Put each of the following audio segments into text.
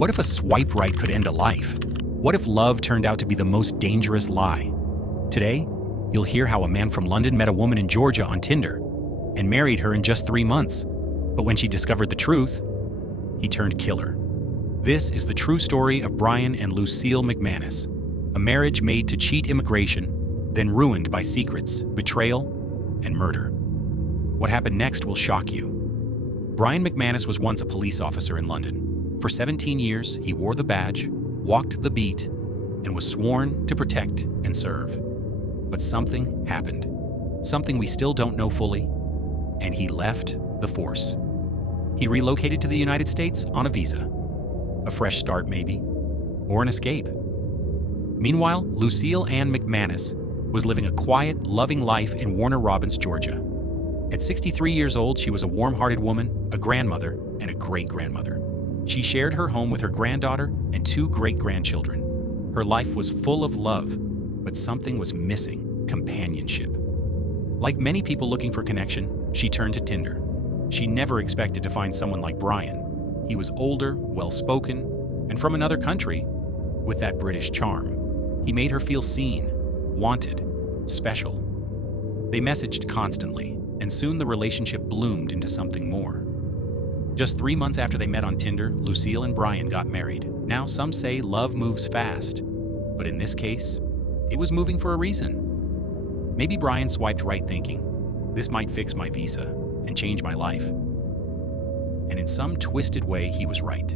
What if a swipe right could end a life? What if love turned out to be the most dangerous lie? Today, you'll hear how a man from London met a woman in Georgia on Tinder and married her in just 3 months. But when she discovered the truth, he turned killer. This is the true story of Brian and Lucille McManus, a marriage made to cheat immigration, then ruined by secrets, betrayal, and murder. What happened next will shock you. Brian McManus was once a police officer in London. For 17 years, he wore the badge, walked the beat, and was sworn to protect and serve. But something happened, something we still don't know fully, and he left the force. He relocated to the United States on a visa. A fresh start, maybe, or an escape. Meanwhile, Lucille Ann McManus was living a quiet, loving life in Warner Robins, Georgia. At 63 years old, she was a warm-hearted woman, a grandmother, and a great-grandmother. She shared her home with her granddaughter and 2 great-grandchildren. Her life was full of love, but something was missing: companionship. Like many people looking for connection, she turned to Tinder. She never expected to find someone like Brian. He was older, well-spoken, and from another country, with that British charm. He made her feel seen, wanted, special. They messaged constantly, and soon the relationship bloomed into something more. Just 3 months after they met on Tinder, Lucille and Brian got married. Now some say love moves fast, but in this case, it was moving for a reason. Maybe Brian swiped right thinking, this might fix my visa and change my life. And in some twisted way, he was right.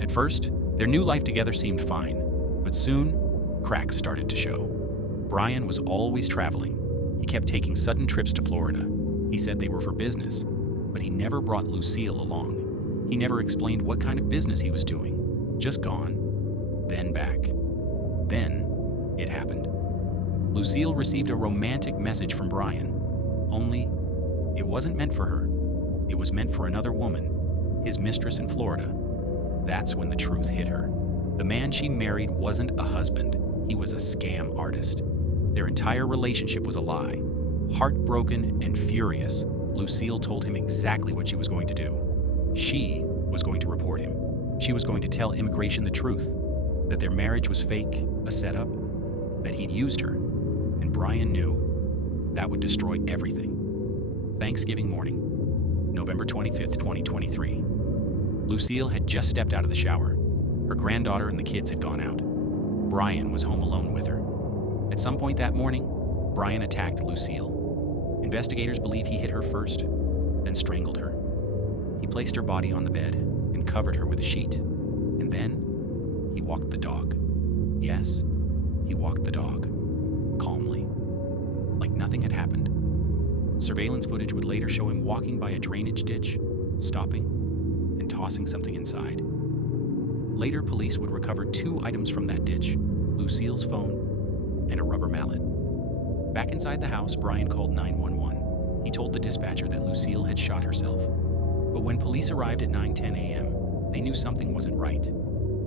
At first, their new life together seemed fine, but soon, cracks started to show. Brian was always traveling. He kept taking sudden trips to Florida. He said they were for business, but he never brought Lucille along. He never explained what kind of business he was doing. Just gone, then back. Then, it happened. Lucille received a romantic message from Brian. Only, it wasn't meant for her. It was meant for another woman, his mistress in Florida. That's when the truth hit her. The man she married wasn't a husband. He was a scam artist. Their entire relationship was a lie. Heartbroken and furious, Lucille told him exactly what she was going to do. She was going to report him. She was going to tell immigration the truth, that their marriage was fake, a setup, that he'd used her. And Brian knew that would destroy everything. Thanksgiving morning, November 25th, 2023. Lucille had just stepped out of the shower. Her granddaughter and the kids had gone out. Brian was home alone with her. At some point that morning, Brian attacked Lucille. Investigators believe he hit her first, then strangled her. He placed her body on the bed and covered her with a sheet. And then, he walked the dog. Yes, he walked the dog, calmly, like nothing had happened. Surveillance footage would later show him walking by a drainage ditch, stopping, and tossing something inside. Later, police would recover 2 items from that ditch: Lucille's phone and a rubber mallet. Back inside the house, Brian called 911. He told the dispatcher that Lucille had shot herself. But when police arrived at 9:10 a.m., they knew something wasn't right.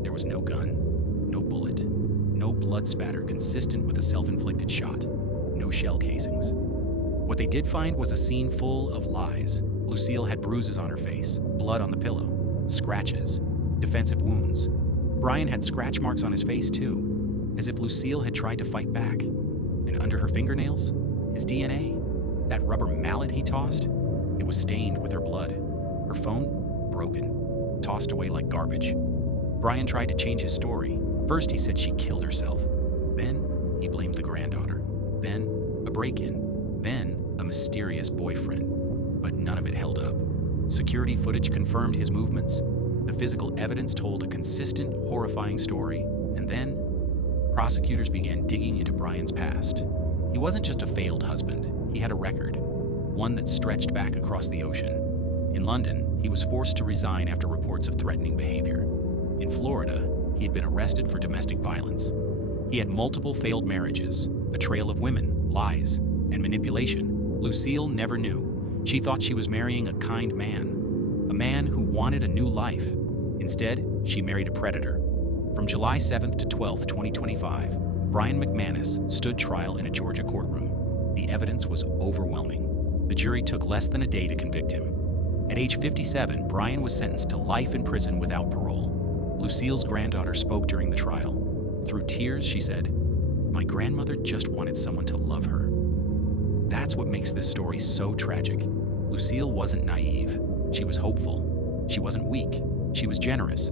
There was no gun, no bullet, no blood spatter consistent with a self-inflicted shot, no shell casings. What they did find was a scene full of lies. Lucille had bruises on her face, blood on the pillow, scratches, defensive wounds. Brian had scratch marks on his face too, as if Lucille had tried to fight back. And under her fingernails, his DNA, that rubber mallet he tossed, it was stained with her blood. Her phone, broken, tossed away like garbage. Brian tried to change his story. First, he said she killed herself. Then, he blamed the granddaughter. Then, a break-in. Then, a mysterious boyfriend. But none of it held up. Security footage confirmed his movements. The physical evidence told a consistent, horrifying story. And then, prosecutors began digging into Brian's past. He wasn't just a failed husband. He had a record, one that stretched back across the ocean. In London, he was forced to resign after reports of threatening behavior. In Florida, he had been arrested for domestic violence. He had multiple failed marriages, a trail of women, lies, and manipulation. Lucille never knew. She thought she was marrying a kind man, a man who wanted a new life. Instead, she married a predator. From July 7th to 12th, 2025, Brian McManus stood trial in a Georgia courtroom. The evidence was overwhelming. The jury took less than a day to convict him. At age 57, Brian was sentenced to life in prison without parole. Lucille's granddaughter spoke during the trial. Through tears, she said, "My grandmother just wanted someone to love her." That's what makes this story so tragic. Lucille wasn't naive. She was hopeful. She wasn't weak. She was generous.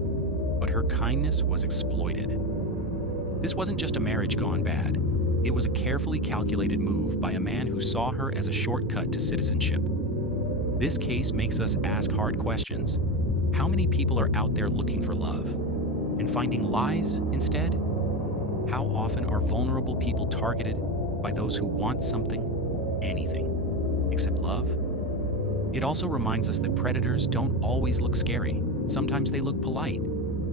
But her kindness was exploited. This wasn't just a marriage gone bad. It was a carefully calculated move by a man who saw her as a shortcut to citizenship. This case makes us ask hard questions. How many people are out there looking for love and finding lies instead? How often are vulnerable people targeted by those who want something, anything, except love? It also reminds us that predators don't always look scary. Sometimes they look polite.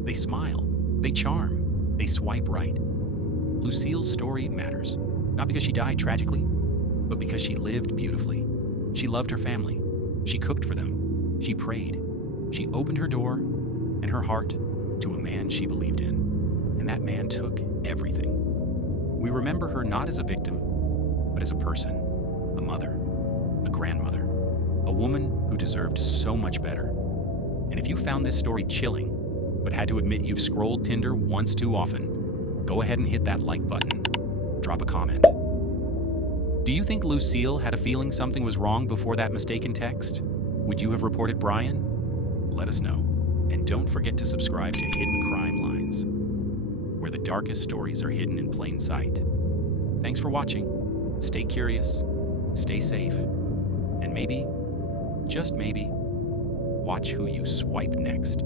They smile. They charm. They swipe right. Lucille's story matters, not because she died tragically, but because she lived beautifully. She loved her family. She cooked for them. She prayed. She opened her door and her heart to a man she believed in. And that man took everything. We remember her not as a victim, but as a person, a mother, a grandmother, a woman who deserved so much better. And if you found this story chilling, but had to admit you've scrolled Tinder once too often, go ahead and hit that like button. Drop a comment. Do you think Lucille had a feeling something was wrong before that mistaken text? Would you have reported Brian? Let us know. And don't forget to subscribe to Hidden Crime Lines, where the darkest stories are hidden in plain sight. Thanks for watching. Stay curious, stay safe, and maybe, just maybe, watch who you swipe next.